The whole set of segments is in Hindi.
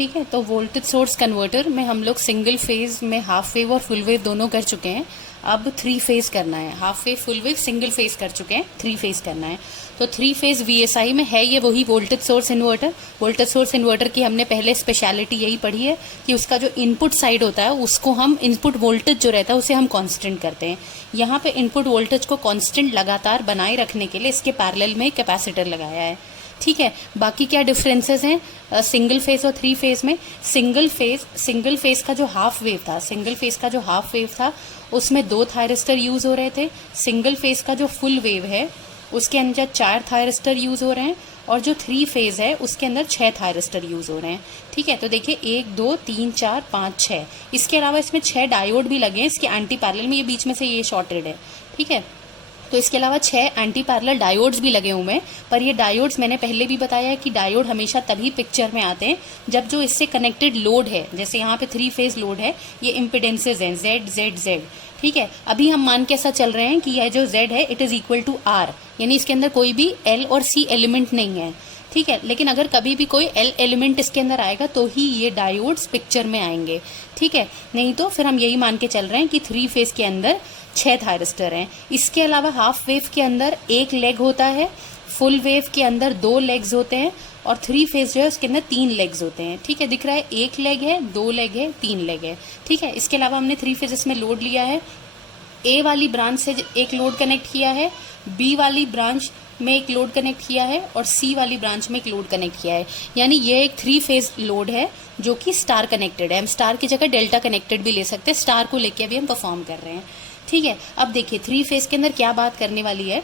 ठीक है, तो वोल्टेज सोर्स कन्वर्टर में हम लोग सिंगल फेज में हाफ वेव और फुल वेव दोनों कर चुके हैं। अब 3 फेज करना है। Half wave full wave single phase कर चुके हैं, 3 फेज करना है। तो 3 फेज VSI में है ये वही voltage source inverter. Voltage source inverter की हमने पहले स्पेशलिटी यही पढ़ी है कि उसका जो इनपुट साइड होता है उसको हम इनपुट वोल्टेज जो रहता है उसे हम कांस्टेंट करते हैं। यहाँ पे इनपुट वोल्टेज को कांस्टेंट लगातार बनाए रखने के लिए इसके पैरेलल में कैपेसिटर लगाया है। ठीक है, बाकी क्या डिफरेंसेस हैं सिंगल फेज और 3 फेज में? सिंगल फेज का जो हाफ वेव था उसमें 2 थायरिस्टर यूज हो रहे थे। सिंगल फेज का जो फुल वेव है उसके अंदर 4 थायरिस्टर यूज हो रहे हैं, और जो 3 फेज है उसके अंदर 6 थायरिस्टर यूज हो रहे हैं। ठीक है, तो देखिए 1 2 3 4 5 6, इसके अलावा इसमें 6 डायोड भी लगे हैं इसके एंटी पैरेलल में, ये बीच में से ये शॉर्टेड है। ठीक है, तो इसके अलावा 6 एंटी पैरेलल डायोड्स भी लगे हुए हैं। पर ये डायोड्स मैंने पहले भी बताया है कि डायोड हमेशा तभी पिक्चर में आते हैं जब जो इससे कनेक्टेड लोड है, जैसे यहाँ पे 3 फेज लोड है, ये इम्पिडेंसेज हैं Z। ठीक है, अभी हम मान के ऐसा चल रहे हैं कि यह जो Z है it is equal to R, यानी इसके अंदर कोई भी L और C एलिमेंट नहीं है। ठीक है, लेकिन अगर कभी भी कोई L एलिमेंट इसके अंदर आएगा तो ही ये डायोड्स पिक्चर में आएंगे। ठीक है, नहीं तो फिर हम यही मान के चल रहे हैं कि 3 फेज के अंदर 6 थायरिस्टर हैं। इसके अलावा हाफ वेव के अंदर 1 लेग होता है, फुल वेव के अंदर 2 लेग्स होते हैं, और 3 फेज जो है उसके अंदर 3 लेग्स होते हैं। ठीक है, दिख रहा है 1 लेग है, 2 लेग है, 3 लेग है। ठीक है, इसके अलावा हमने 3 फेज में लोड लिया है। A वाली ब्रांच से एक लोड कनेक्ट किया है, B वाली ब्रांच में एक लोड कनेक्ट किया है, और C वाली ब्रांच में एक लोड कनेक्ट किया है। यानी ये एक 3 फेज लोड है जो कि स्टार कनेक्टेड है। हम स्टार की जगह डेल्टा कनेक्टेड भी ले सकते हैं, स्टार को लेके अभी हम परफॉर्म कर रहे हैं। ठीक है, अब देखिए 3 फेज के अंदर क्या बात करने वाली है।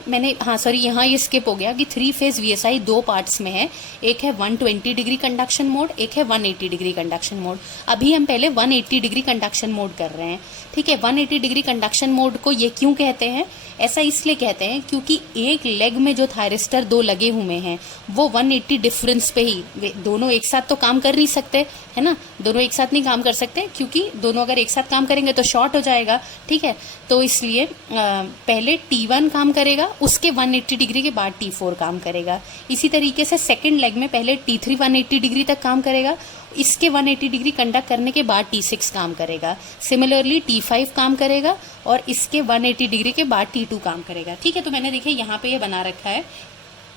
यहाँ ये स्किप हो गया कि 3 फेज VSI 2 पार्ट्स में है। एक है 120 डिग्री कंडक्शन मोड, एक है 180 डिग्री कंडक्शन मोड। अभी हम पहले 180 डिग्री कंडक्शन मोड कर रहे हैं। ठीक है, 180 डिग्री कंडक्शन मोड को ये क्यों कहते हैं? ऐसा इसलिए कहते हैं क्योंकि एक लेग में जो थायरिस्टर 2 लगे हुए हैं वो 180 डिफरेंस पे ही, दोनों एक साथ तो काम कर नहीं सकते, है ना, दोनों एक साथ नहीं काम कर सकते, क्योंकि दोनों अगर एक साथ काम करेंगे तो शॉर्ट हो जाएगा। ठीक है, तो इसलिए पहले T1 काम करेगा, उसके 180 डिग्री के बाद T4 काम करेगा। इसी तरीके से सेकंड लेग में पहले T3 180 डिग्री तक काम करेगा, इसके 180 डिग्री कंडक्ट करने के बाद T6 काम करेगा। सिमिलरली T5 काम करेगा, और इसके 180 डिग्री के बाद T2 काम करेगा। ठीक है, तो मैंने देखिए यहाँ पे ये बना रखा है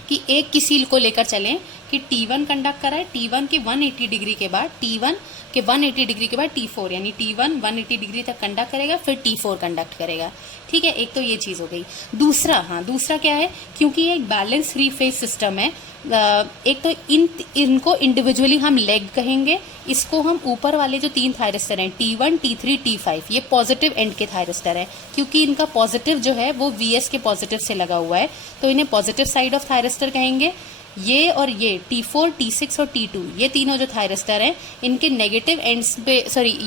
कि एक किसी को लेकर चलें कि T1 कंडक्ट करा है, T1 के 180 डिग्री के बाद T1 के 180 डिग्री के बाद T4, यानी T1 180 डिग्री तक कंडक्ट करेगा, फिर T4 कंडक्ट करेगा। ठीक है, एक तो ये चीज़ हो गई। दूसरा क्या है, क्योंकि ये एक बैलेंस 3 फेज सिस्टम है, एक तो इनको इंडिविजुअली हम लेग कहेंगे, इसको हम ऊपर वाले जो 3 थायरिस्टर हैं T1 T3 T5, ये पॉजिटिव एंड के थायरिस्टर हैं, क्योंकि इनका पॉजिटिव जो है वो VS के पॉजिटिव से लगा हुआ है, तो इन्हें पॉजिटिव साइड ऑफ थायरिस्टर कहेंगे। ये और ये T4 T6 और T2, ये तीनों जो थायरिस्टर हैं इनके नेगेटिव एंड्स पे,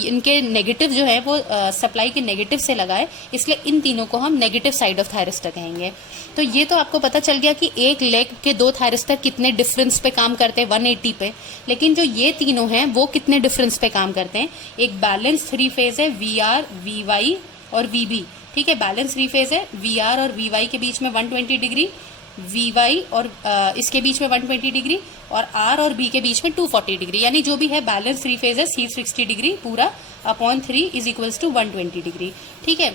इनके नेगेटिव जो है वो सप्लाई के नेगेटिव से लगा है, इसलिए इन तीनों को हम नेगेटिव साइड ऑफ थायरिस्टर कहेंगे। तो ये तो आपको पता चल गया कि एक लेग के 2 थायरिस्टर कितने डिफरेंस पे काम करते हैं 180 पे, लेकिन जो ये तीनों हैं वो कितने डिफरेंस पे काम करते हैं। एक बैलेंस 3 फेज है VR VY और VB। ठीक है, बैलेंस 3 फेज है, VR और VY के बीच में 120 डिग्री, VY और इसके बीच में 120 डिग्री, और R और B के बीच में 240 डिग्री, यानी जो भी है बैलेंस 3 फेज है 360 डिग्री पूरा upon 3 is equals to 120 degree. ठीक है,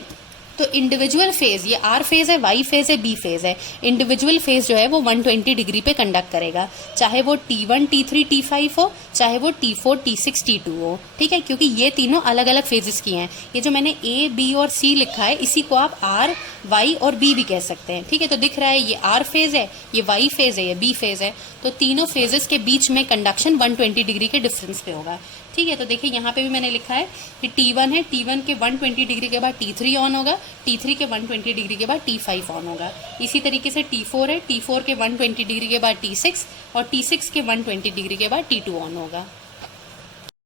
तो इंडिविजुअल फेज, ये R फेज है, Y फेज है, B फेज है। इंडिविजुअल फेज जो है वो 120 डिग्री पे कंडक्ट करेगा, चाहे वो T1 T3 T5 हो, चाहे वो T4 T6 T2 हो। ठीक है, क्योंकि ये तीनों अलग अलग फेजेस की हैं। ये जो मैंने A B और C लिखा है इसी को आप R Y और B भी कह सकते हैं। ठीक है, तो दिख रहा है ये R फेज है, ये Y फेज है, ये B फेज है, तो तीनों फेजेस के बीच में कंडक्शन 120 डिग्री के डिफरेंस पे होगा। ठीक है, तो देखिए यहाँ पे भी मैंने लिखा है कि T1 है, T1 के 120 डिग्री के बाद T3 ऑन होगा, T3 के 120 डिग्री के बाद T5 ऑन होगा। इसी तरीके से T4 है, T4 के 120 डिग्री के बाद T6, और T6 के 120 डिग्री के बाद T2 ऑन होगा।